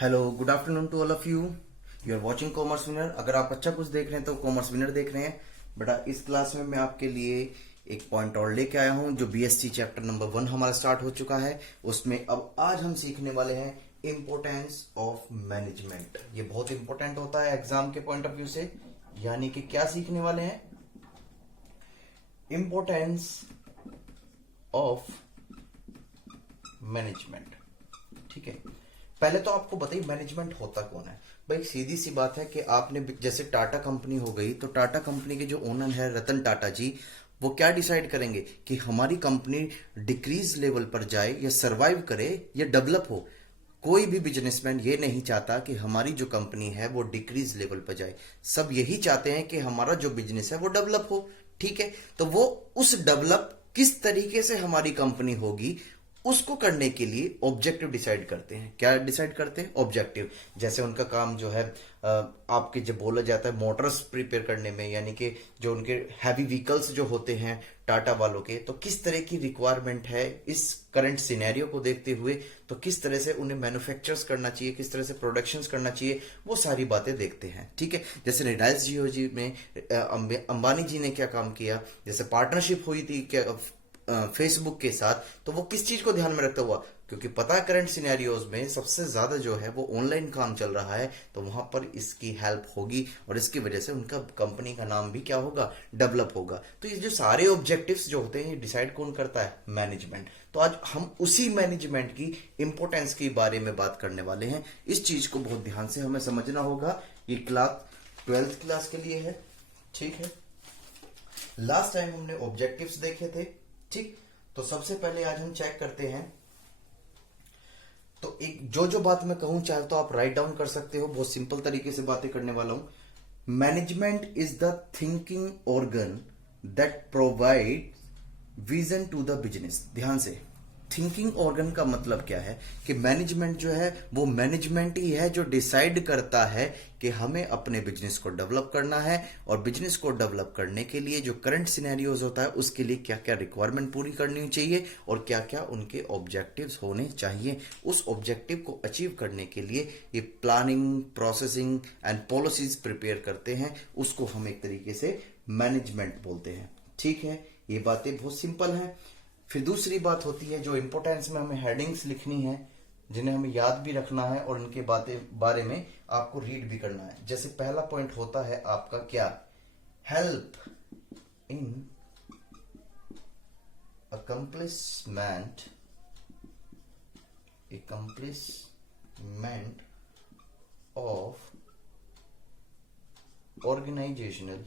Hello, good afternoon to all of you. You are watching Commerce Winner. अगर आप अच्छा कुछ देख रहे हैं तो कॉमर्स विनर देख रहे हैं। बेटा, इस क्लास में मैं आपके लिए एक पॉइंट और लेके आया हूं। जो बीएससी चैप्टर नंबर 1 हमारा स्टार्ट हो चुका है, उसमें अब आज हम सीखने वाले हैं इंपोर्टेंस ऑफ मैनेजमेंट। ये बहुत इंपॉर्टेंट होता है एग्जाम के पॉइंट ऑफ व्यू से। यानी कि क्या सीखने वाले हैं? Importance of management. ठीक है, पहले तो आपको बताइए मैनेजमेंट होता कौन है। भाई सीधी सी बात है कि आपने जैसे टाटा कंपनी हो गई, तो टाटा कंपनी के जो ओनर है रतन टाटा जी, वो क्या डिसाइड करेंगे कि हमारी कंपनी डिक्रीज लेवल पर जाए या सरवाइव करे या डेवलप हो। कोई भी बिजनेसमैन ये नहीं चाहता कि हमारी जो कंपनी है वो डिक्रीज लेवल पर जाए। सब यही चाहते हैं कि हमारा जो बिजनेस है वो डेवलप हो। ठीक है, तो वो उस डेवलप किस तरीके से हमारी कंपनी होगी, उसको करने के लिए ऑब्जेक्टिव डिसाइड करते हैं। क्या डिसाइड करते हैं? ऑब्जेक्टिव। जैसे उनका काम जो है आपके जब बोला जाता है मोटर्स प्रिपेयर करने में, यानी कि जो उनके हैवी व्हीकल्स जो होते हैं टाटा वालों के, तो किस तरह की रिक्वायरमेंट है इस करंट सिनेरियो को देखते हुए, तो किस तरह से उन्हें मैन्युफैक्चर्स करना चाहिए, किस तरह से प्रोडक्शंस करना चाहिए, वो सारी बातें देखते हैं। ठीक है, जैसे रिलायंस जियो जी में अंबानी जी ने क्या काम किया, जैसे पार्टनरशिप हुई थी क्या फेसबुक के साथ, तो वो किस चीज को ध्यान में रखता हुआ, क्योंकि पता है करंट सिनेरियोज में सबसे ज्यादा जो है वो ऑनलाइन काम चल रहा है, तो वहां पर इसकी हेल्प होगी और इसकी वजह से उनका कंपनी का नाम भी क्या होगा, डेवलप होगा। तो ये जो सारे ऑब्जेक्टिव्स जो होते हैं ये डिसाइड कौन करता है? मैनेजमेंट। तो आज हम उसी मैनेजमेंट की इंपोर्टेंस के बारे में बात करने वाले हैं। इस चीज को बहुत ध्यान से हमें समझना होगा। ये क्लास 12th क्लास के लिए है। ठीक है, लास्ट टाइम हमने ऑब्जेक्टिव्स देखे थे। ठीक, तो सबसे पहले आज हम चेक करते हैं। तो एक जो जो बात मैं कहूं चाहे तो आप राइट डाउन कर सकते हो। बहुत सिंपल तरीके से बातें करने वाला हूं। Management is the thinking organ that provide vision to the business. ध्यान से, थिंकिंग ऑर्गन का मतलब क्या है कि मैनेजमेंट जो है वो मैनेजमेंट ही है जो डिसाइड करता है कि हमें अपने बिजनेस को डेवलप करना है, और बिजनेस को डेवलप करने के लिए जो करंट सिनेरियोज होता है उसके लिए क्या क्या रिक्वायरमेंट पूरी करनी चाहिए और क्या क्या उनके ऑब्जेक्टिव्स होने चाहिए। उस ऑब्जेक्टिव को अचीव करने के लिए ये planning, processing and policies prepare करते हैं। उसको हम एक तरीके से मैनेजमेंट बोलते हैं। ठीक है, ये बातें बहुत सिंपल हैं। फिर दूसरी बात होती है जो इंपोर्टेंस में हमें हेडिंग्स लिखनी है, जिन्हें हमें याद भी रखना है और इनके बारे में आपको रीड भी करना है। जैसे पहला पॉइंट होता है आपका क्या, help in accomplishment of organisational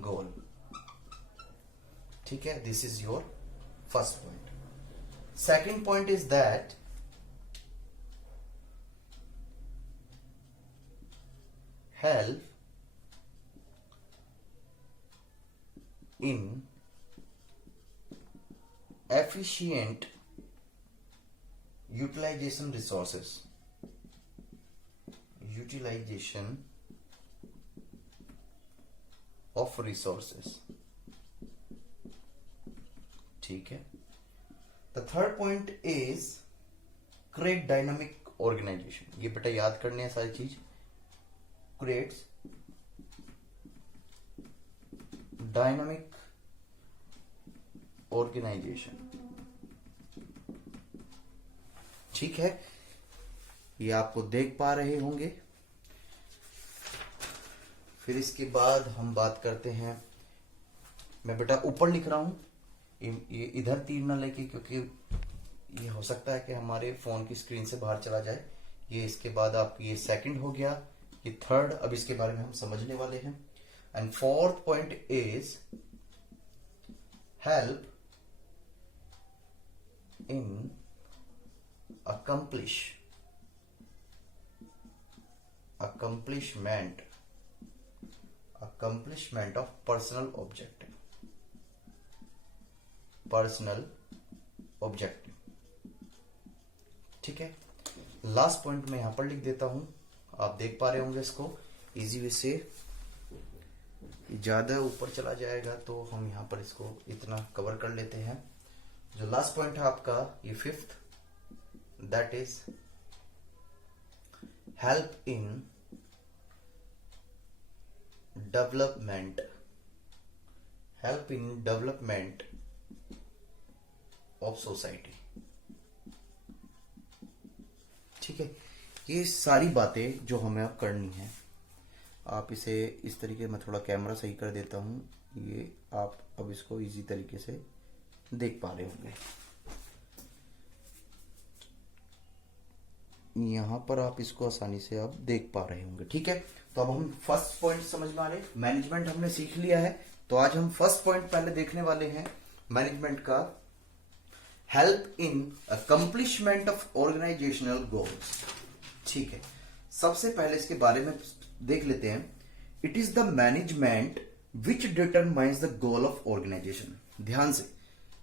goal. ठीक है, this is your first point. Second point is that help in efficient utilization of resources। ठीक है, the third point is create dynamic organisation. ये बेटा याद करने हैं सारी चीज। Creates dynamic organisation. ठीक है, ये आपको देख पा रहे होंगे। फिर इसके बाद हम बात करते हैं, मैं बेटा ऊपर लिख रहा हूं, ये इधर तीर ना लेके, क्योंकि ये हो सकता है कि हमारे फोन की स्क्रीन से बाहर चला जाए। ये इसके बाद आप, ये सेकंड हो गया, ये थर्ड, अब इसके बारे में हम समझने वाले हैं। And fourth point is help in accomplishment of personal objective। ठीक है, लास्ट पॉइंट मैं यहां पर लिख देता हूं, आप देख पा रहे होंगे इसको इजी वे से। ज्यादा ऊपर चला जाएगा तो हम यहां पर इसको इतना कवर कर लेते हैं। जो लास्ट पॉइंट है आपका ये fifth, that is help in development, help in development of society. ठीक है, ये सारी बातें जो हमें अब करनी है, आप इसे इस तरीके, मैं थोड़ा कैमरा सही कर देता हूं, ये आप अब इसको इजी तरीके से देख पा रहे होंगे। यहां पर आप इसको आसानी से अब देख पा रहे होंगे। ठीक है, तो अब हम फर्स्ट पॉइंट समझ में आ रहे, मैनेजमेंट हमने सीख लिया है। तो आज हम फर्स्ट पॉइंट पहले देखने वाले हैं मैनेजमेंट का, help in accomplishment of organisational goals. ठीक है, सबसे पहले इसके बारे में देख लेते हैं। It is the management which determines the goal of organisation. ध्यान से,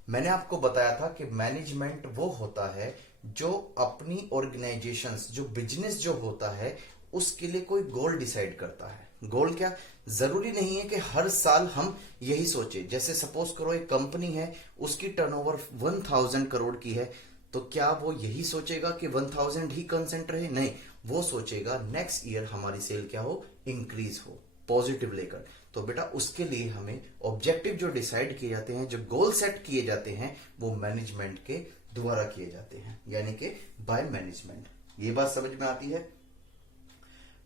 मैंने आपको बताया था कि मैनेजमेंट वो होता है जो अपनी ऑर्गेनाइजेशंस, जो बिजनेस जो होता है, उसके लिए कोई गोल डिसाइड करता है। गोल क्या, जरूरी नहीं है कि हर साल हम यही सोचे। जैसे सपोज करो एक कंपनी है, उसकी टर्नओवर 1000 करोड़ की है, तो क्या वो यही सोचेगा कि 1000 ही कंसेंट रहे? नहीं, वो सोचेगा नेक्स्ट ईयर हमारी सेल क्या हो, इंक्रीज हो, पॉजिटिव लेकर। तो बेटा उसके लिए हमें ऑब्जेक्टिव जो डिसाइड किए जाते हैं, जो गोल सेट किए जाते हैं, वो मैनेजमेंट के द्वारा किए जाते हैं, यानी कि बाय मैनेजमेंट। ये बात समझ में आती है?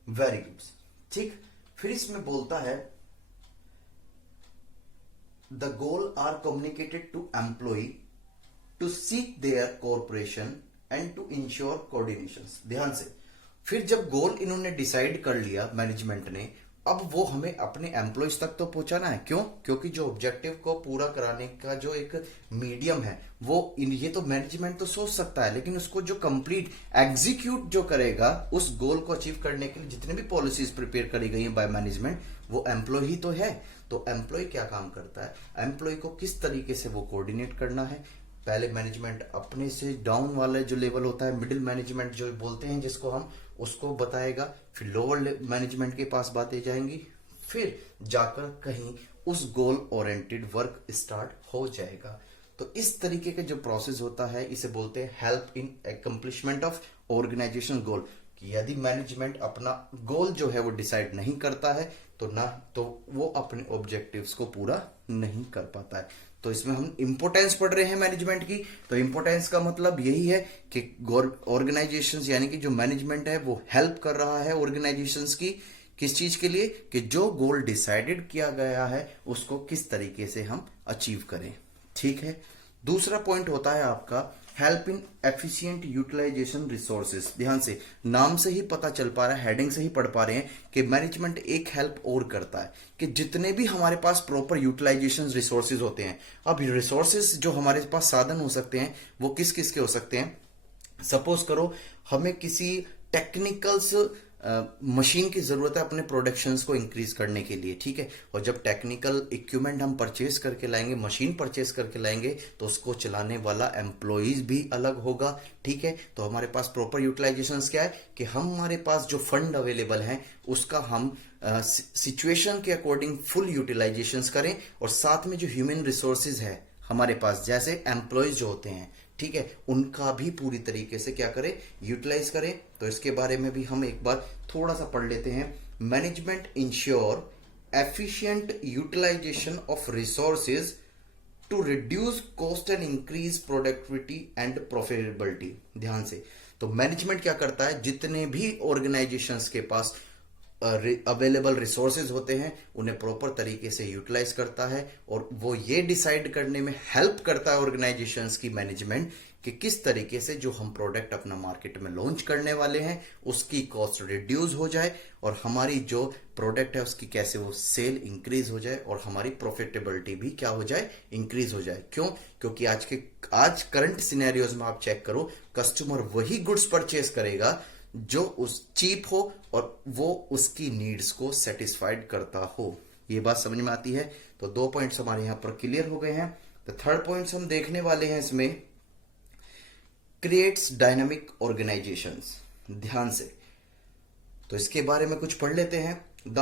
Very good. ठीक, फिर इसमें बोलता है the goal are communicated to employ to seek their corporation and to ensure coordination. ध्यान से, फिर जब गोल इन्होंने डिसाइड कर लिया मैनेजमेंट ने, अब वो हमें अपने एम्प्लॉयज तक तो पहुंचाना है। क्यों? क्योंकि जो ऑब्जेक्टिव को पूरा कराने का जो एक मीडियम है, वो ये तो मैनेजमेंट तो सोच सकता है, लेकिन उसको जो कंप्लीट एग्जीक्यूट जो करेगा उस गोल को अचीव करने के लिए जितने भी पॉलिसीज प्रिपेयर करी गई हैं बाय मैनेजमेंट, वो एम्प्लॉय ही तो है। तो एम्प्लॉय क्या काम करता है, एम्प्लॉय को किस तरीके से वो कोऑर्डिनेट करना है। पहले मैनेजमेंट अपने से डाउन वाला जो लेवल होता है, मिडिल मैनेजमेंट जो बोलते हैं जिसको हम, उसको बताएगा। फिर लोअर मैनेजमेंट के पास बातें जाएंगी, फिर जाकर कहीं उस गोल ओरिएंटेड वर्क स्टार्ट हो जाएगा। तो इस तरीके का जो प्रोसेस होता है, इसे बोलते हैं help in accomplishment of organisation goal. कि यदि मैनेजमेंट अपना गोल जो है वो डिसाइड नहीं करता है, तो वो अपने ऑब्जेक्टिव्स को पूरा नहीं कर पाता है। तो इसमें हम इंपोर्टेंस पढ़ रहे हैं मैनेजमेंट की। तो इंपोर्टेंस का मतलब यही है कि ऑर्गेनाइजेशंस, यानी कि जो मैनेजमेंट है वो हेल्प कर रहा है ऑर्गेनाइजेशंस की, किस चीज के लिए, कि जो गोल डिसाइडेड किया गया है उसको किस तरीके से हम अचीव करें। ठीक है, दूसरा पॉइंट होता है आपका help in efficient utilisation resources. ध्यान से, नाम से ही पता चल पा रहा है, हेडिंग से ही पढ़ पा रहे हैं कि मैनेजमेंट एक हेल्प और करता है कि जितने भी हमारे पास प्रॉपर यूटिलाइजेशन रिसोर्सेज होते हैं। अब रिसोर्सेज जो हमारे पास साधन हो सकते हैं, वो किस किस के हो सकते हैं। सपोज करो हमें किसी टेक्निकल्स मशीन की जरूरत है अपने प्रोडक्शंस को इंक्रीज करने के लिए। ठीक है, और जब टेक्निकल इक्विपमेंट हम परचेज करके लाएंगे, मशीन परचेज करके लाएंगे, तो उसको चलाने वाला एम्प्लॉइज भी अलग होगा। ठीक है, तो हमारे पास प्रॉपर यूटिलाइजेशंस क्या है कि हमारे पास जो फंड अवेलेबल है उसका हम सिचुएशन के अकॉर्डिंग फुल यूटिलाइजेशंस करें, और साथ में जो ह्यूमन रिसोर्सेज है हमारे पास, जैसे एम्प्लॉयज जो होते हैं, ठीक है, उनका भी पूरी तरीके से क्या करें, यूटिलाइज करें। तो इसके बारे में भी हम एक बार थोड़ा सा पढ़ लेते हैं। Management ensure efficient utilisation of resources to reduce cost and increase productivity and profitability. ध्यान से, तो मैनेजमेंट क्या करता है, जितने भी ऑर्गेनाइजेशंस के पास अवेलेबल रिसोर्सेज होते हैं उन्हें प्रॉपर तरीके से यूटिलाइज करता है, और वो ये डिसाइड करने में हेल्प करता है ऑर्गेनाइजेशंस की मैनेजमेंट कि किस तरीके से जो हम प्रोडक्ट अपना मार्केट में लॉन्च करने वाले हैं उसकी कॉस्ट रिड्यूस हो जाए, और हमारी जो प्रोडक्ट है उसकी कैसे वो सेल इंक्रीज हो जाए, और हमारी प्रॉफिटेबिलिटी भी क्या हो जाए, इंक्रीज हो जाए। क्यों? क्योंकि आज करंट सिनेरियोज में आप चेक करो, कस्टमर वही गुड्स परचेज करेगा जो उस चीप हो और वो उसकी नीड्स को सेटिस्फाइड करता हो। ये बात समझ में आती है? तो 2 पॉइंट्स हमारे यहां पर क्लियर हो गए हैं। तो थर्ड पॉइंट्स हम देखने वाले हैं इसमें, क्रिएट्स डायनामिक ऑर्गेनाइजेशंस। ध्यान से, तो इसके बारे में कुछ पढ़ लेते हैं। The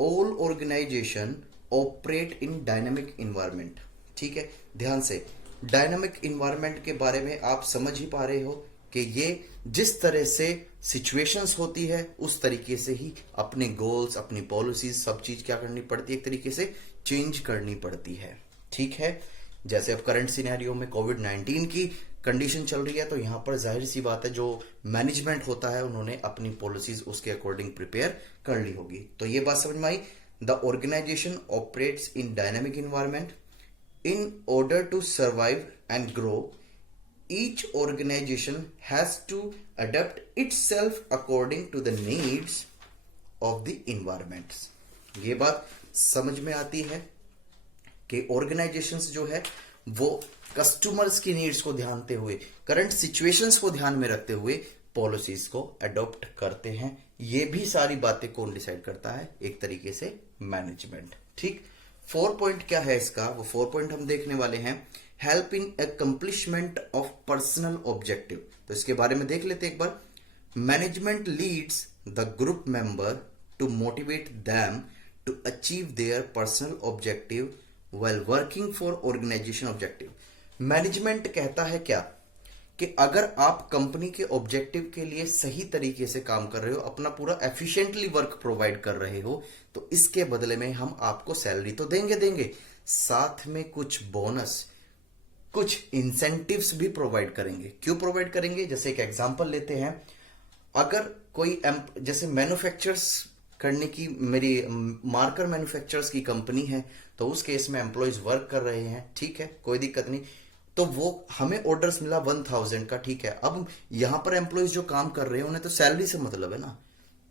all organisation operate in dynamic environment. ठीक है, ध्यान से, डायनामिक इन्वायरमेंट के बारे में आप समझ ही पा रहे हो कि ये जिस तरह से सिचुएशंस होती है उस तरीके से ही अपने गोल्स, अपनी पॉलिसीज, सब चीज क्या करनी पड़ती है, एक तरीके से चेंज करनी पड़ती है। ठीक है, जैसे अब करंट सिनेरियो में कोविड-19 की कंडीशन चल रही है, तो यहां पर जाहिर सी बात है जो मैनेजमेंट होता है उन्होंने अपनी पॉलिसीज उसके अकॉर्डिंग प्रिपेयर कर ली होगी। तो ये बात समझ में आई। The organisation operates in dynamic environment in order to survive and grow. Each organization has to adapt itself according to the needs of the environments. ये बात समझ में आती है कि ऑर्गेनाइजेशंस जो है वो कस्टमर्स की नीड्स को ध्यानते हुए, करंट सिचुएशंस को ध्यान में रखते हुए पॉलिसीज को अडॉप्ट करते हैं। ये भी सारी बातें कौन डिसाइड करता है, एक तरीके से मैनेजमेंट। ठीक, 4 पॉइंट क्या है इसका, वो 4 पॉइंट हम देखने वाले हैं। Help in accomplishment of personal objective, तो इसके बारे में देख लेते हैं एक बार। Management leads the group member to motivate them to achieve their personal objective while working for organisation objective. Management कहता है क्या कि अगर आप कंपनी के ऑब्जेक्टिव के लिए सही तरीके से काम कर रहे हो, अपना पूरा एफिशिएंटली वर्क प्रोवाइड कर रहे हो, तो इसके बदले में हम आपको सैलरी तो देंगे, साथ में कुछ बोनस, कुछ इंसेंटिव्स भी प्रोवाइड करेंगे। क्यों प्रोवाइड करेंगे? जैसे एक एग्जांपल लेते हैं, अगर कोई जैसे मैन्युफैक्चरर्स करने की, मेरी मार्कर मैन्युफैक्चरर्स की कंपनी है, तो उस केस में एम्प्लॉयज वर्क कर रहे हैं, ठीक है, कोई दिक्कत नहीं। तो वो हमें ऑर्डर्स मिला 1000 का, ठीक है। अब यहां पर एम्प्लॉयज जो काम कर रहे हैं उन्हें तो सैलरी से मतलब है ना,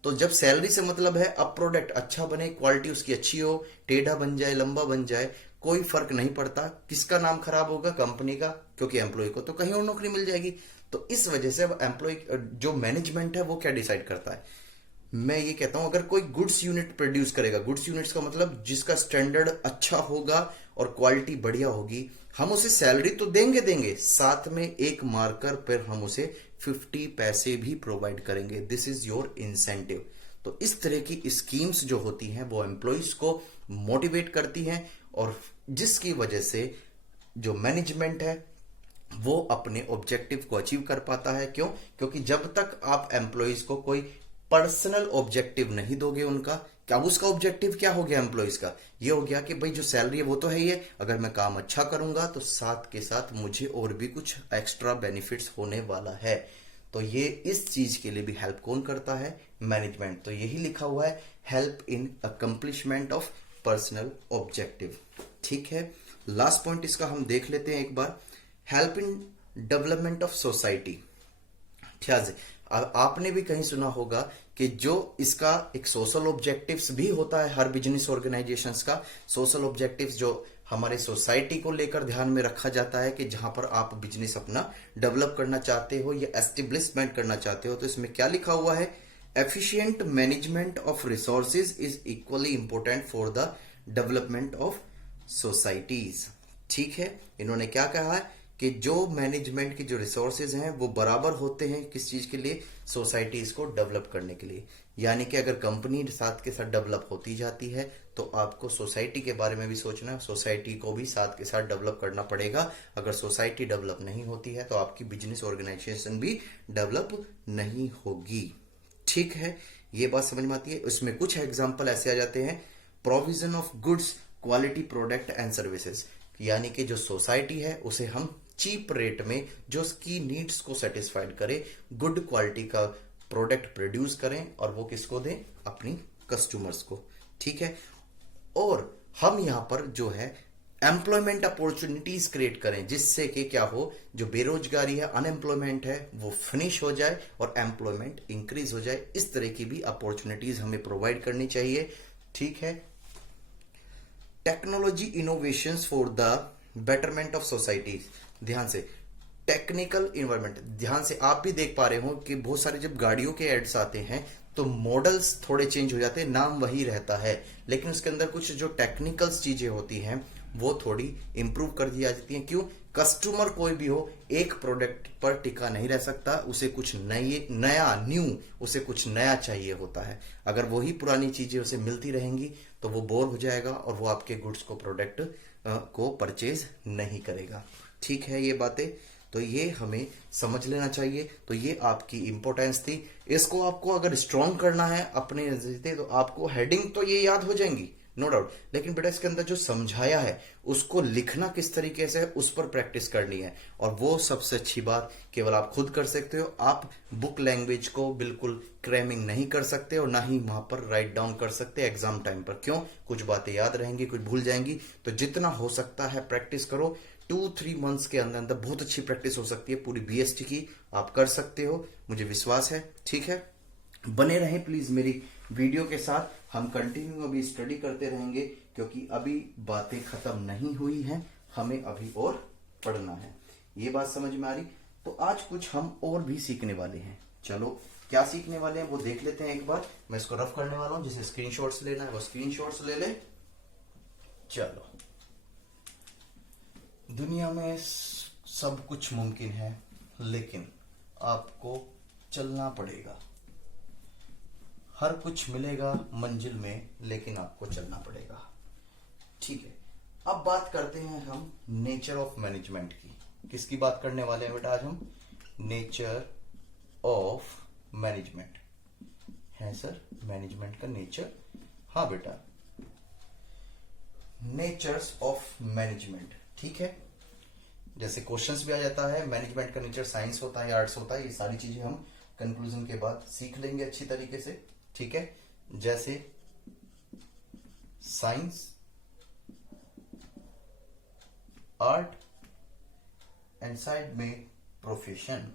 तो जब सैलरी से मतलब है, अब प्रोडक्ट अच्छा बने, क्वालिटी उसकी अच्छी हो, टेढ़ा बन जाए, लंबा बन जाए, कोई फर्क नहीं पड़ता। किसका नाम खराब होगा? कंपनी का, क्योंकि एम्प्लॉय को तो कहीं और नौकरी मिल जाएगी। तो इस वजह से अब एम्प्लॉय, जो मैनेजमेंट है वो क्या डिसाइड करता है, मैं ये कहता हूं अगर कोई गुड्स यूनिट प्रोड्यूस करेगा, गुड्स यूनिट्स का मतलब जिसका स्टैंडर्ड अच्छा होगा और क्वालिटी बढ़िया होगी, हम उसे सैलरी तो देंगे, साथ में एक मार्कर पर हम उसे 50 पैसे भी प्रोवाइड करेंगे। This is your incentive. तो इस तरह की स्कीम्स जो होती हैं वो एम्प्लॉइज को मोटिवेट करती हैं, और जिसकी वजह से जो मैनेजमेंट है वो अपने ऑब्जेक्टिव को अचीव कर पाता है। क्यों? क्योंकि जब तक आप एम्प्लॉइज को कोई पर्सनल ऑब्जेक्टिव नहीं दोगे उनका, क्या उसका ऑब्जेक्टिव क्या हो गया एम्प्लॉइज का? ये हो गया कि भाई जो सैलरी है वो तो है ही है, अगर मैं काम अच्छा करूंगा तो साथ के साथ मुझे और भी कुछ एक्स्ट्रा बेनिफिट्स होने वाला है। तो ये इस चीज के लिए भी हेल्प कौन करता है? मैनेजमेंट। तो यही लिखा हुआ है, help in accomplishment of personal objective. ठीक है, लास्ट पॉइंट इसका हम देख लेते हैं एक बार। Help in development of society. ठीक है, आपने भी कहीं सुना होगा कि जो इसका एक सोशल ऑब्जेक्टिव्स भी होता है, हर बिजनेस ऑर्गेनाइजेशंस का सोशल ऑब्जेक्टिव्स जो हमारे सोसाइटी को लेकर ध्यान में रखा जाता है कि जहां पर आप बिजनेस अपना डेवलप करना चाहते हो या एस्टेब्लिशमेंट करना चाहते हो। तो इसमें क्या लिखा हुआ है? Efficient management of resources is equally important for the development of societies. ठीक है, इन्होंने क्या कहा है कि जो मैनेजमेंट के जो रिसोर्सेज हैं वो बराबर होते हैं किस चीज के लिए? सोसाइटीज को डेवलप करने के लिए। यानी कि अगर कंपनी साथ के साथ डेवलप होती जाती है तो आपको सोसाइटी के बारे में भी सोचना है, सोसाइटी को भी साथ के साथ डेवलप करना पड़ेगा। अगर सोसाइटी डेवलप नहीं होती है तो आपकी बिजनेस ऑर्गेनाइजेशन भी डेवलप नहीं होगी। ठीक है, ये बात समझ में आती है। इसमें कुछ एग्जाम्पल ऐसे आ जाते हैं, provision of goods, quality product and services. यानी कि जो सोसाइटी है उसे हम चीप रेट में जो उसकी नीड्स को सेटिस्फाइड करे, गुड क्वालिटी का प्रोडक्ट प्रोड्यूस करें और वो किसको दें? अपनी कस्टमर्स को। ठीक है, और हम यहां पर जो है एम्प्लॉयमेंट अपॉर्चुनिटीज क्रिएट करें, जिससे कि क्या हो, जो बेरोजगारी है, अनएम्प्लॉयमेंट है, वो फिनिश हो जाए और एम्प्लॉयमेंट इंक्रीज हो जाए। इस तरह की भी अपॉर्चुनिटीज हमें प्रोवाइड करनी चाहिए। ठीक है, technology innovations for the betterment of society. ध्यान से, टेक्निकल इन्वायरमेंट, ध्यान से आप भी देख पा रहे हो कि बहुत सारे जब गाड़ियों के एड्स आते हैं तो मॉडल्स थोड़े चेंज हो जाते हैं, नाम वही रहता है, लेकिन उसके अंदर कुछ जो टेक्निकल्स चीजें होती हैं वो थोड़ी इंप्रूव कर दी जाती हैं। क्यों? कस्टमर कोई भी हो एक प्रोडक्ट पर टिका नहीं रह सकता, उसे कुछ उसे कुछ नया चाहिए होता है। अगर वही पुरानी चीजें उसे मिलती रहेंगी तो वो बोर हो जाएगा और वो आपके गुड्स को, प्रोडक्ट को परचेज नहीं करेगा। ठीक है ये बातें, तो ये हमें समझ लेना चाहिए। तो ये आपकी इंपॉर्टेंस थी। इसको आपको अगर स्ट्रॉन्ग करना है अपने नजरिए तो आपको हेडिंग तो ये याद हो जाएंगी, नो डाउट, लेकिन बेटा इसके अंदर जो समझाया है उसको लिखना किस तरीके से है उस पर प्रैक्टिस करनी है। और वो सबसे अच्छी बात केवल आप खुद कर सकते हो। आप बुक लैंग्वेज को बिल्कुल क्रैमिंग नहीं कर सकते और ना ही वहां पर राइट डाउन कर सकते एग्जाम टाइम पर। क्यों? कुछ बातें याद रहेंगी, कुछ भूल जाएंगी। तो जितना हो सकता है प्रैक्टिस करो। 2-3 मंथ्स के अंदर अंदर बहुत अच्छी प्रैक्टिस हो सकती है। पूरी बीएसटी की आप कर सकते हो, मुझे विश्वास है। ठीक है, बने रहें प्लीज मेरी वीडियो के साथ। हम कंटिन्यू अभी स्टडी करते रहेंगे क्योंकि अभी बातें खत्म नहीं हुई हैं, हमें अभी और पढ़ना है। ये बात समझ में आ रही? तो आज कुछ हम और भी सीखने वाले हैं। चलो क्या सीखने वाले हैं वो देख लेते हैं एक बार। मैं इसको रफ करने वाला हूं, जिसे स्क्रीनशॉट्स लेना है वो स्क्रीनशॉट्स ले ले। चलो, दुनिया में सब कुछ मुमकिन है लेकिन आपको चलना पड़ेगा। हर कुछ मिलेगा मंजिल में लेकिन आपको चलना पड़ेगा। ठीक है, अब बात करते हैं हम नेचर ऑफ मैनेजमेंट की। किसकी बात करने वाले हैं बेटा आज हम? नेचर ऑफ मैनेजमेंट है सर, मैनेजमेंट का नेचर। हाँ बेटा, नेचर्स ऑफ मैनेजमेंट। ठीक है, जैसे क्वेश्चंस भी आ जाता है मैनेजमेंट का नेचर साइंस होता है या आर्ट्स होता है, ये सारी चीजें हम कंक्लूजन के बाद सीख लेंगे अच्छी तरीके से। ठीक है, जैसे साइंस, आर्ट एंड साइड में प्रोफेशन।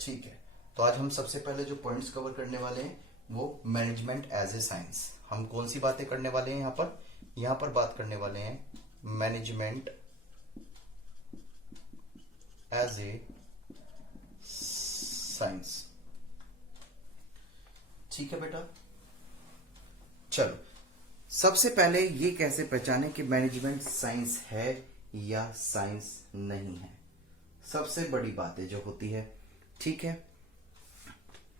ठीक है, तो आज हम सबसे पहले जो पॉइंट्स कवर करने वाले हैं वो मैनेजमेंट एज ए साइंस। हम कौन सी बातें करने वाले हैं यहां पर बात करने वाले हैं मैनेजमेंट एज ए साइंस। ठीक है बेटा, चलो सबसे पहले ये कैसे पहचाने कि मैनेजमेंट साइंस है या साइंस नहीं है। सबसे बड़ी बातें जो होती है, ठीक है,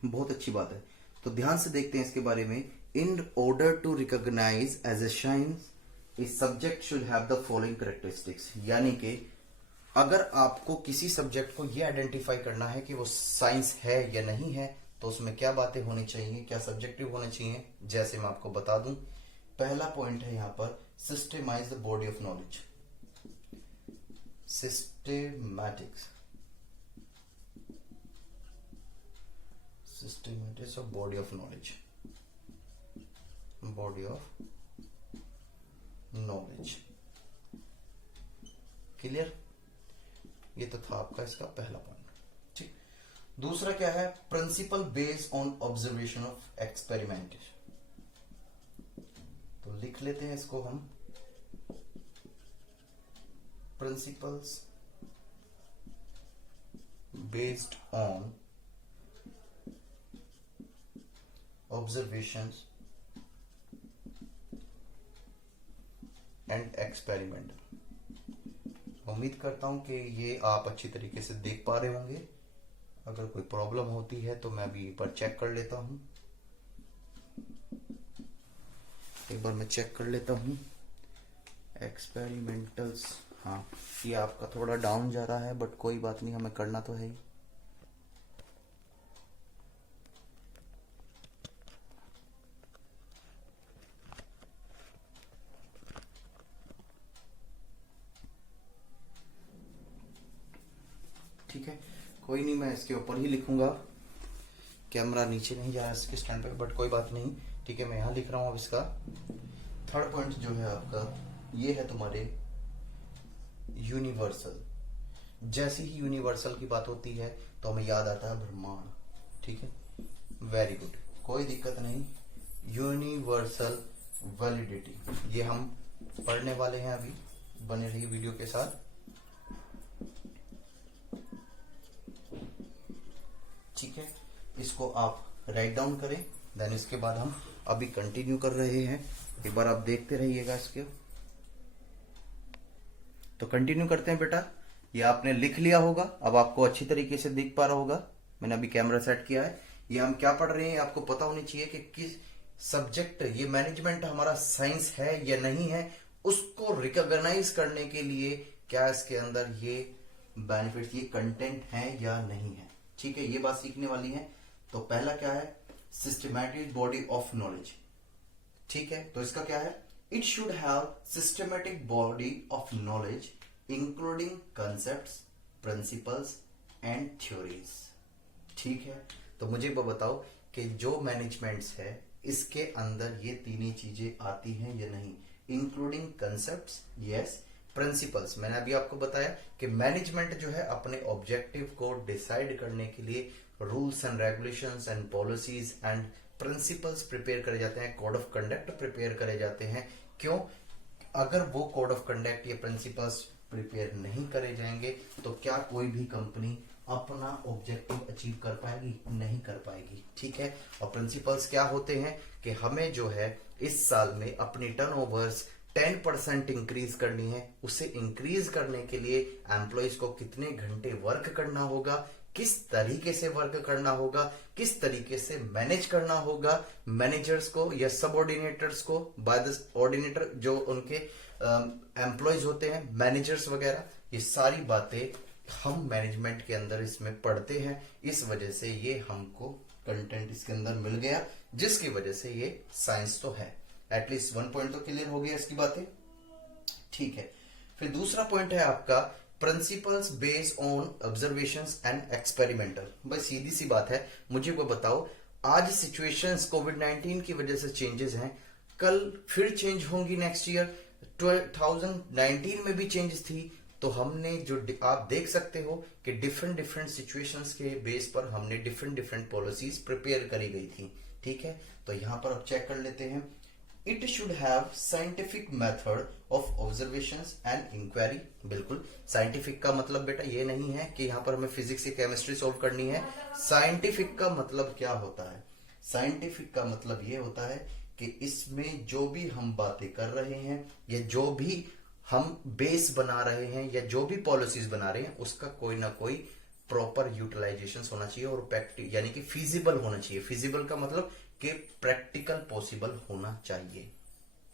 बहुत अच्छी बात है। तो ध्यान से देखते हैं इसके बारे में। In order to recognise as a science a subject should have the following characteristics. यानी कि अगर आपको किसी सब्जेक्ट को यह आइडेंटिफाई करना है कि वो साइंस है या नहीं है तो उसमें क्या बातें होनी चाहिए, क्या सब्जेक्टिव होने चाहिए। जैसे मैं आपको बता दूं, पहला पॉइंट है यहां पर systematise the body of knowledge. Systematics of body of knowledge, body of knowledge. Clear? ये तो था आपका इसका पहला पॉइंट। ठीक, दूसरा क्या है? Principle based on observation of experimentation. तो लिख लेते हैं इसको हम, principles based on observations and experiment. उम्मीद करता हूं कि ये आप अच्छी तरीके से देख पा रहे होंगे। अगर कोई प्रॉब्लम होती है तो मैं अभी एक बार चेक कर लेता हूं। एक्सपेरिमेंटल्स, हाँ ये आपका थोड़ा डाउन जा रहा है बट कोई बात नहीं, हमें करना तो है ही। ठीक है, कोई नहीं, मैं इसके ऊपर ही लिखूंगा। कैमरा नीचे नहीं जा रहा है इसके स्टैंड पे, बट कोई बात नहीं। ठीक है, मैं यहां लिख रहा हूं। अब इसका थर्ड पॉइंट जो है आपका, ये है तुम्हारे यूनिवर्सल। जैसे ही यूनिवर्सल की बात होती है तो हमें याद आता है ब्रह्मांड। ठीक है, वेरी गुड, कोई दिक्कत नहीं। यूनिवर्सल वैलिडिटी, ये हम पढ़ने वाले हैं अभी। बने रहिए वीडियो के साथ। ठीक है, इसको आप राइट डाउन करें। देन इसके बाद हम अभी कंटिन्यू कर रहे हैं। एक बार आप देखते रहिएगा इसके। तो कंटिन्यू करते हैं बेटा। ये आपने लिख लिया होगा, अब आपको अच्छी तरीके से दिख पा रहा होगा। मैंने अभी कैमरा सेट किया है। ये हम क्या पढ़ रहे हैं आपको पता होनी चाहिए कि सब्जेक्ट, ये मैनेजमेंट हमारा साइंस है या नहीं है, उसको रिकॉग्नाइज करने के लिए क्या इसके अंदर ये बेनिफिट, ये कंटेंट है या नहीं है। ठीक है, ये बात सीखने वाली है। तो पहला क्या है, सिस्टमैटिक बॉडी ऑफ नॉलेज। ठीक है, तो इसका क्या है, it should have systematic body of knowledge including concepts, principles and theories. ठीक है, तो मुझे वो बताओ कि जो मैनेजमेंट्स है इसके अंदर ये तीनों चीजें आती हैं या नहीं, इंक्लूडिंग कंसेप्ट्स, यस, प्रिंसिपल्स। मैंने अभी आपको बताया कि मैनेजमेंट जो है अपने ऑब्जेक्टिव को डिसाइड करने के लिए rules and regulations and policies and principles prepare करे जाते हैं, कोड ऑफ कंडक्ट प्रिपेयर करे जाते हैं। क्यों? अगर वो कोड ऑफ कंडक्ट या प्रिंसिपल्स प्रिपेयर नहीं करे जाएंगे तो क्या कोई भी कंपनी अपना ऑब्जेक्टिव अचीव कर पाएगी? नहीं कर पाएगी। ठीक है, और प्रिंसिपल्स क्या होते हैं कि हमें जो है इस साल में अपनी टर्नओवर्स 10% इंक्रीज करनी है। उसे इंक्रीज करने के लिए एम्प्लॉइज को कितने घंटे वर्क करना होगा, किस तरीके से वर्क करना होगा, किस तरीके से मैनेज करना होगा मैनेजर्स को या सबऑर्डिनेटर्स को, बाय द ऑर्डिनेटर जो उनके एम्प्लॉयज होते हैं, मैनेजर्स वगैरह, ये सारी बातें हम मैनेजमेंट के अंदर इसमें पढ़ते हैं। इस वजह से ये हमको कंटेंट इसके अंदर मिल गया, जिसकी वजह से ये साइंस तो है। एटलीस्ट 1 पॉइंट तो क्लियर हो गया इसकी बातें। ठीक है, फिर दूसरा पॉइंट है आपका principles based on observations and experimental. भाई सीधी सी बात है, मुझे वो बताओ, आज सिचुएशंस कोविड-19 की वजह से चेंजेस हैं, कल फिर चेंज होंगी, नेक्स्ट ईयर 2019 में भी चेंजेस थी। तो हमने जो आप देख सकते हो कि डिफरेंट डिफरेंट सिचुएशंस के बेस पर हमने डिफरेंट डिफरेंट पॉलिसीज प्रिपेयर करी गई थी। ठीक है, तो यहां पर अब चेक कर लेते हैं। It should have scientific method of observations and enquiry. बिल्कुल, साइंटिफिक का मतलब बेटा ये नहीं है कि यहां पर हमें फिजिक्स या केमिस्ट्री सॉल्व करनी है। साइंटिफिक का मतलब क्या होता है? साइंटिफिक का मतलब ये होता है कि इसमें जो भी हम बातें कर रहे हैं या जो भी हम बेस बना रहे हैं या जो भी पॉलिसीज बना रहे हैं उसका कोई ना कोई प्रॉपर यूटिलाइजेशन होना चाहिए और प्रैक्टिकल यानी कि फिजिबल होना चाहिए। फिजिबल का मतलब कि प्रैक्टिकल पॉसिबल होना चाहिए।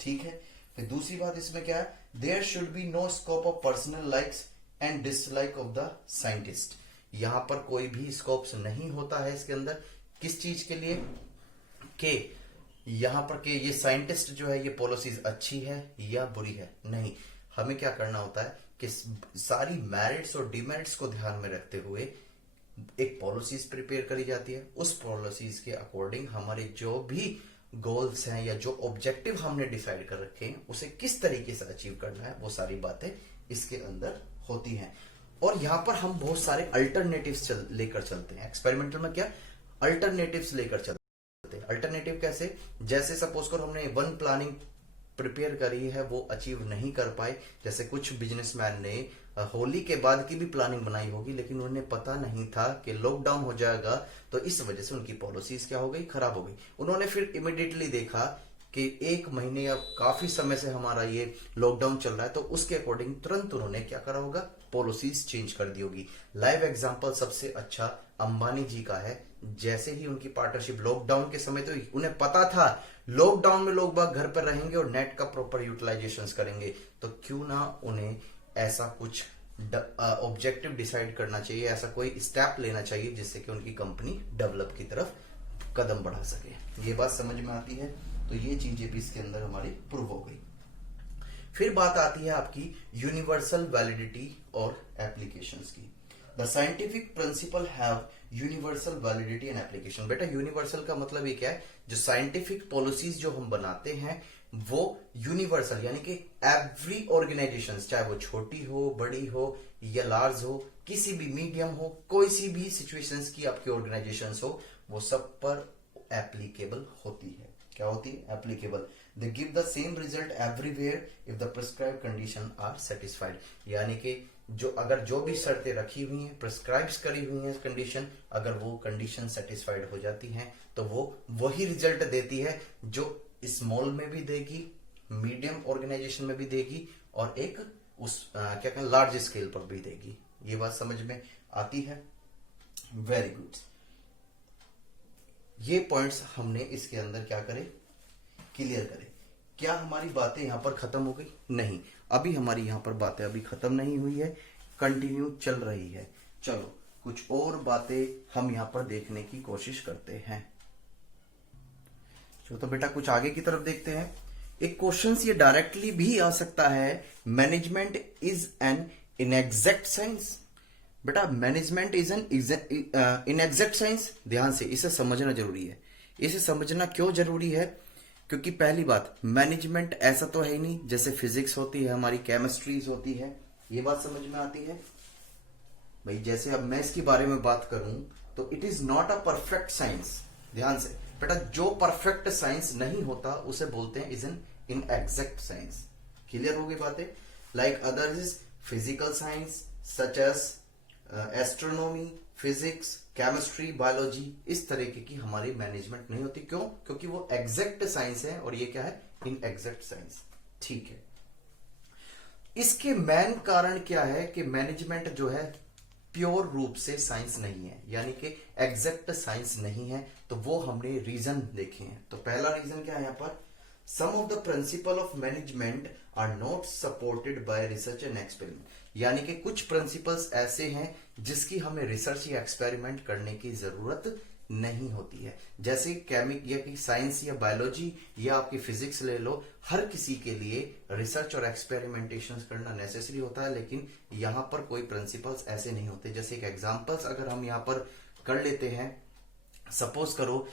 ठीक है, फिर दूसरी बात इसमें क्या है, there should be no scope of personal likes and dislike of the scientist. यहां पर कोई भी स्कोप्स नहीं होता है इसके अंदर, किस चीज के लिए, कि यहां पर कि ये साइंटिस्ट जो है ये पॉलिसीज अच्छी है या बुरी है, नहीं। हमें क्या करना होता है कि सारी मेरिट्स और डिमेरिट्स को ध्यान में रखते हुए एक पॉलिसीज प्रिपेयर करी जाती है। उस पॉलिसीज के अकॉर्डिंग हमारे जो भी गोल्स हैं या जो ऑब्जेक्टिव हमने डिसाइड कर रखे हैं उसे किस तरीके से अचीव करना है, वो सारी बातें इसके अंदर होती हैं। और यहां पर हम बहुत सारे अल्टरनेटिव्स लेकर चलते हैं। एक्सपेरिमेंटल में क्या, अल्टरनेटिव्स लेकर चलते हैं। अल्टरनेटिव कैसे, जैसे सपोज कर हमने वन प्लानिंग प्रिपेयर करी है, वो अचीव नहीं कर पाए। जैसे कुछ बिजनेसमैन ने होली के बाद की भी प्लानिंग बनाई होगी, लेकिन उन्हें पता नहीं था कि लॉकडाउन हो जाएगा, तो इस वजह से उनकी पॉलिसीज क्या हो गई, खराब हो गई। उन्होंने फिर इमिडिएटली देखा कि 1 महीने या काफी समय से हमारा ये लॉकडाउन चल रहा है, तो उसके अकॉर्डिंग तुरंत उन्होंने क्या करा होगा, पॉलिसीज चेंज कर दी होगी। लाइव एग्जांपल सबसे अच्छा अंबानी जी का है। जैसे ही उनकी पार्टनरशिप लॉकडाउन के समय, तो उन्हें पता था लॉकडाउन में लोग बाग घर पर रहेंगे और नेट का प्रॉपर यूटिलाइजेशन करेंगे, तो क्यों ना उन्हें ऐसा कुछ ऑब्जेक्टिव डिसाइड करना चाहिए, ऐसा कोई स्टेप लेना चाहिए जिससे कि उनकी कंपनी डेवलप की तरफ कदम बढ़ा सके। ये बात समझ में आती है, तो ये चीजें भी इसके अंदर हमारी प्रूव हो गई। फिर बात आती है आपकी यूनिवर्सल वैलिडिटी और एप्लीकेशंस की। The scientific principle have universal validity and application. बेटा यूनिवर्सल का मतलब ये क्या है, जो साइंटिफिक पॉलिसीज जो हम बनाते हैं वो यूनिवर्सल यानी कि एवरी ऑर्गेनाइजेशन, चाहे वो छोटी हो, बड़ी हो या लार्ज हो, किसी भी मीडियम हो, कोई सी भी सिचुएशंस की आपकी ऑर्गेनाइजेशन हो, वो सब पर एप्लीकेबल होती है। क्या होती है, applicable. They give the same result everywhere if the prescribe condition are satisfied. यानी कि अगर जो भी शर्तें रखी हुई हैं, प्रिस्क्राइब करी हुई हैं कंडीशन, अगर वो कंडीशन सेटिस्फाइड हो जाती हैं तो वो वही रिजल्ट देती है जो स्मॉल में भी देगी, मीडियम ऑर्गेनाइजेशन में भी देगी और एक उस क्या कहते हैं लार्ज स्केल पर भी देगी। ये बात समझ में आती है? Very good. ये पॉइंट्स हमने इसके अंदर क्या करे, क्लियर करें। क्या हमारी बातें यहां पर खत्म हो गई? नहीं, अभी हमारी यहां पर बातें अभी खत्म नहीं हुई है, कंटिन्यू चल रही है। चलो कुछ और बातें हम यहां पर देखने की कोशिश करते हैं। तो बेटा कुछ आगे की तरफ देखते हैं। एक क्वेश्चन ये डायरेक्टली भी आ सकता है, management is an inexact science. बेटा management is an inexact science, ध्यान से इसे समझना जरूरी है। इसे समझना क्यों जरूरी है? क्योंकि पहली बात, मैनेजमेंट ऐसा तो है ही नहीं जैसे फिजिक्स होती है, हमारी केमिस्ट्रीज होती है। ये बात समझ में आती है भाई? जैसे अब मैं इसके बारे में बात करूं तो it is not a perfect science. ध्यान से बेटा, जो परफेक्ट साइंस नहीं होता उसे बोलते हैं is an inexact science. Clear हो गई बातें? Like other is physical science such as astronomy, physics, chemistry, biology, इस तरीके की हमारी मैनेजमेंट नहीं होती। क्यों? क्योंकि वो एग्जैक्ट साइंस है और ये क्या है? इनएग्जैक्ट साइंस। ठीक है, इसके मेन कारण क्या है कि मैनेजमेंट जो है प्योर रूप से साइंस नहीं है, यानी कि एग्जैक्ट साइंस नहीं है। तो वो हमने रीजन देखे हैं। तो पहला रीजन क्या है यहां पर? Some of the principle of management are not supported by research and experiment, यानी कि कुछ प्रिंसिपल्स ऐसे हैं जिसकी हमें रिसर्च या एक्सपेरिमेंट करने की जरूरत नहीं होती है। जैसे केमिक या की साइंस या बायोलॉजी या आपकी फिजिक्स ले लो, हर किसी के लिए रिसर्च और एक्सपेरिमेंटेशन करना नेसेसरी होता है, लेकिन यहां पर कोई प्रिंसिपल्स ऐसे नहीं होते। जैसे एक एग्जांपल्स अगर हम यहां पर कर लेते हैं, सपोज करो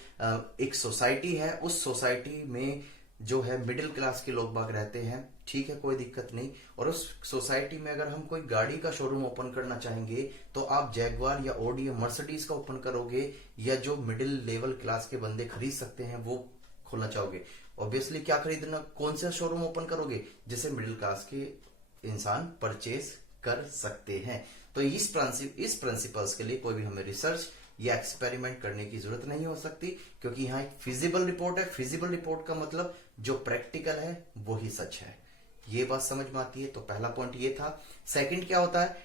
एक सोसाइटी है, उस सोसाइटी में जो है मिडिल क्लास के लोग बाग रहते हैं, ठीक है, कोई दिक्कत नहीं। और उस सोसाइटी में अगर हम कोई गाड़ी का शोरूम ओपन करना चाहेंगे तो आप जैगवार या ऑडी या मर्सिडीज का ओपन करोगे, या जो मिडिल लेवल क्लास के बंदे खरीद सकते हैं वो खोलना चाहोगे? ऑब्वियसली क्या खरीदना, कौन सा शोरूम ओपन करोगे जिसे मिडिल क्लास के इंसान परचेज कर सकते हैं। तो इस प्रिंसिपल्स के लिए कोई भी हमें रिसर्च या एक्सपेरिमेंट करने की जरूरत नहीं हो सकती, क्योंकि यहाँ एक फिजिबल रिपोर्ट है। फिजिबल रिपोर्ट का मतलब जो प्रैक्टिकल है वो ही सच है। ये बात समझ में आती है? तो पहला पॉइंट ये था। सेकंड क्या होता है?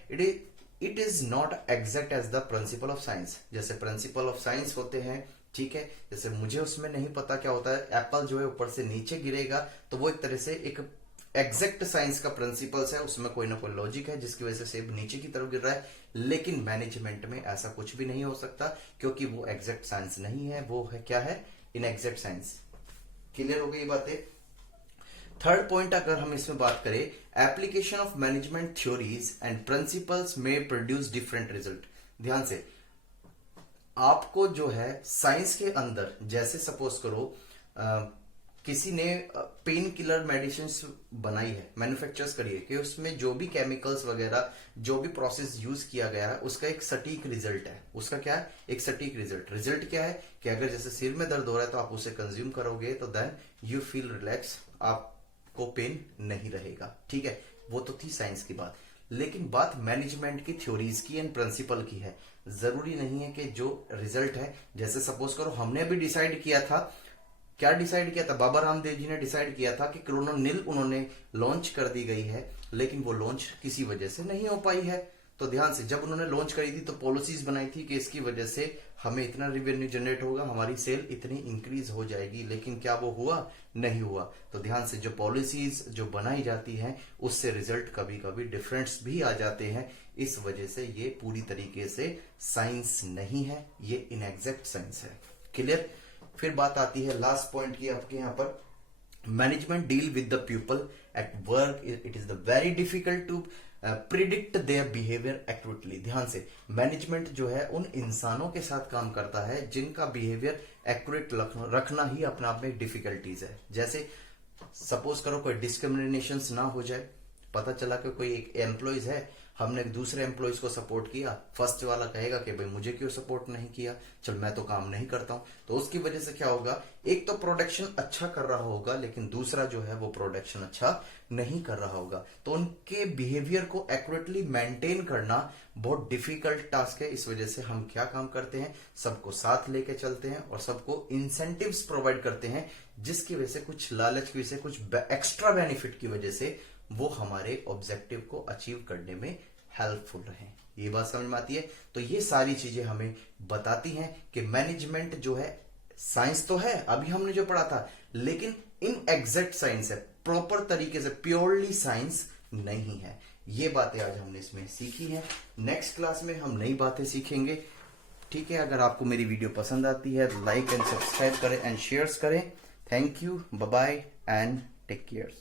It is not exact as the principle of science. जैसे प्रिंसिपल ऑफ साइंस होते हैं, ठीक है, जैसे मुझे उसमें नहीं पता क्या होता है, एप्पल जो है ऊपर से नीचे गिरेगा, तो वो एक तरह से एक एग्जैक्ट साइंस का प्रिंसिपल्स है, उसमें कोई ना कोई लॉजिक है जिसकी वजह से सेब नीचे की तरफ गिर रहा है। लेकिन मैनेजमेंट में ऐसा कुछ भी नहीं हो सकता, क्योंकि वो एग्जैक्ट साइंस नहीं है, वो है क्या है? इनएग्जैक्ट साइंस। क्लियर हो गई बातें? थर्ड पॉइंट अगर हम इसमें बात करें, application of management theories and principles में प्रोड्यूस डिफरेंट रिजल्ट। ध्यान से, आपको जो है साइंस के अंदर, जैसे सपोज करो किसी ने पेन किलर मेडिसिन बनाई है, मैन्युफैक्चर्स करी है, कि उसमें जो भी केमिकल्स वगैरह जो भी प्रोसेस यूज किया गया है उसका एक सटीक रिजल्ट है। उसका क्या है? एक सटीक रिजल्ट क्या है कि अगर जैसे सिर में दर्द हो रहा है तो आप उसे कंज्यूम करोगे तो देन यू फील रिलैक्स, आपको पेन नहीं रहेगा। ठीक है, वो तो थी साइंस की बात। लेकिन बात मैनेजमेंट की थ्योरीज की एंड प्रिंसिपल की है। जरूरी नहीं है कि जो रिजल्ट है, जैसे सपोज करो हमने भी डिसाइड किया था, क्या डिसाइड किया था? बाबा रामदेव जी ने डिसाइड किया था कि क्रोनोनिल उन्होंने लॉन्च कर दी गई है, लेकिन वो लॉन्च किसी वजह से नहीं हो पाई है। तो ध्यान से, जब उन्होंने लॉन्च करी थी तो पॉलिसीज बनाई थी कि इसकी वजह से हमें इतना रेवेन्यू जनरेट होगा, हमारी सेल इतनी इंक्रीज हो जाएगी, लेकिन क्या वो हुआ? नहीं हुआ। तो ध्यान से, जो पॉलिसीज जो बनाई जाती हैं उससे रिजल्ट कभी कभी डिफरेंस भी आ जाते हैं। इस वजह से ये पूरी तरीके से साइंस नहीं है, ये इनएग्जैक्ट साइंस है। क्लियर? फिर बात आती है लास्ट पॉइंट की आपके यहां पर, management deal with the people at work, it is the very difficult to predict their behaviour accurately. ध्यान से, मैनेजमेंट जो है उन इंसानों के साथ काम करता है जिनका बिहेवियर एक्यूरेट रखना ही अपने आप में एक डिफिकल्टीज है। जैसे सपोज करो कोई डिस्क्रिमिनेशन ना हो जाए, पता चला कि कोई एक एम्प्लॉयज है, हमने दूसरे एम्प्लॉयज को सपोर्ट किया, फर्स्ट वाला कहेगा कि भाई मुझे क्यों सपोर्ट नहीं किया, चल मैं तो काम नहीं करता हूं। तो उसकी वजह से क्या होगा? एक तो प्रोडक्शन अच्छा कर रहा होगा, लेकिन दूसरा जो है वो प्रोडक्शन अच्छा नहीं कर रहा होगा। तो उनके बिहेवियर को एक्यूरेटली मेंटेन करना बहुत डिफिकल्ट टास्क है। इस वजह से हम क्या काम करते हैं? सबको साथ लेके चलते हैं और सबको इंसेंटिव्स प्रोवाइड करते हैं, जिसकी वजह से, कुछ लालच की वजह से, कुछ एक्स्ट्रा बेनिफिट की वजह से वो हमारे ऑब्जेक्टिव को अचीव करने में हेल्पफुल रहे। ये बात समझ में आती है? तो ये सारी चीजें हमें बताती हैं कि मैनेजमेंट जो है साइंस तो है, अभी हमने जो पढ़ा था, लेकिन इन एग्जैक्ट साइंस है, प्रॉपर तरीके से प्योरली साइंस नहीं है। ये बातें आज हमने इसमें सीखी हैं। नेक्स्ट क्लास में हम नई बातें सीखेंगे। ठीक है, अगर आपको मेरी वीडियो पसंद आती है तो लाइक एंड सब्सक्राइब करें एंड शेयर्स करें। Thank you, bye bye and take care.